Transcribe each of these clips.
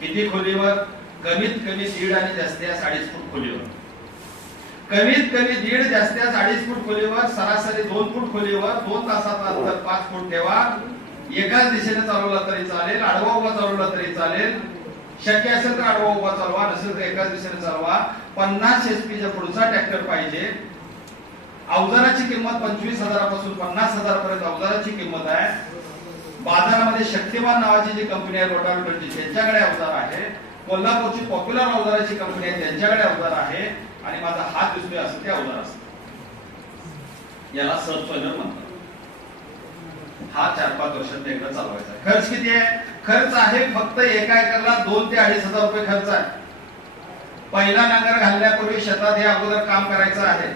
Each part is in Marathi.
किती खोलीवर? कमीत कमी दीड आणि जास्त्या अडीच फूट खोलीवर. कमीत कमी दीड जास्तीत अडीच फूट खोलीवर सरासरी दोन फूट खोलीवर दोन तासाचा अंतर पाच फूट ठेवा. एकाच दिशेने चालवला तरी चालेल आडवा उभा चालवला तरी चालेल. शक्य असेल तर आडवा उभा चालवा नसेल तर एकाच दिशेने चालवा. पन्नास एचपीच्या पुढचा ट्रॅक्टर पाहिजे. अवजाराची किंमत पंचवीस हजारापासून पन्नास हजार पर्यंत अवजाराची किंमत आहे. बाजारामध्ये शक्तिमान नावाची जी कंपनी आहे रोटावेटरची त्यांच्याकडे अवजार आहे. कोल्हापूरची पॉप्युलर अवजाराची कंपनी आहे त्यांच्याकडे अवजार आहे. आणि माझा हात दिसतोय असं ते अवजार असत. याला सब म्हणतात. हा चार पाच वर्षात एकदा चालवायचा खर्च किती आहे? खर्च आहे फक्त एका एकरला दोन ते अडीच हजार रुपये खर्च आहे. पहिला नांगर घालण्यापूर्वी शेतात हे अगोदर काम करायचं आहे.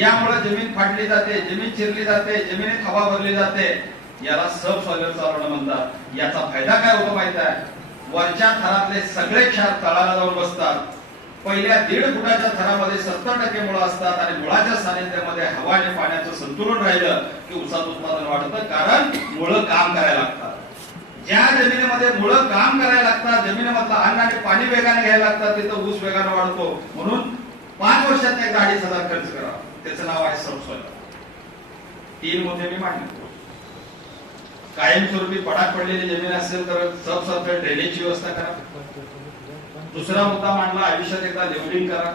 यामुळे जमीन फाडली जाते जमीन चिरली जाते जमिनीत हवा भरली जाते. याला सब सॉइलर चालवणं म्हणतात. याचा फायदा काय होतो माहीत आहे? वरच्या थरातले सगळे क्षार तळाला जाऊन बसतात. पहिल्या दीड फुटाच्या थरामध्ये सत्तर टक्के मुळं असतात आणि मुळाच्या सानिध्यामध्ये हवा आणि पाण्याचं संतुलन राहिलं की उसात उत्पादन वाढतं कारण मुळं काम करायला लागतात. ज्या जमिनीमध्ये मुळं काम करायला लागतात जमिनीमधलं अन्न आणि पाणी वेगाने घ्यायला लागतात तिथं ऊस वेगाने वाढतो. म्हणून पाच वर्षात एकदा अडीच हजार खर्च करावा. त्याचं नाव आहे सबसॉइल तीन मुद्दे मी मांडले. कायमस्वरूपी पडाक पडलेली जमीन असेल तर सबसॉइल ड्रेनेजची व्यवस्था करा. दुसरा मुद्दा मांडला आयुष्यात एकदा लेवलिंग करा.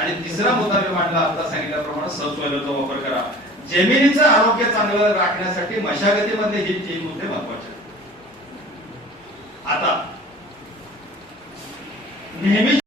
आणि तिसरा मुद्दा मी मांडला आता सांगितल्याप्रमाणे सबसॉइलचा वापर करा. जमिनीचं आरोग्य चांगलं राखण्यासाठी मशागतीमध्ये ही तीन मुद्दे महत्त्वाचे आता नेहमी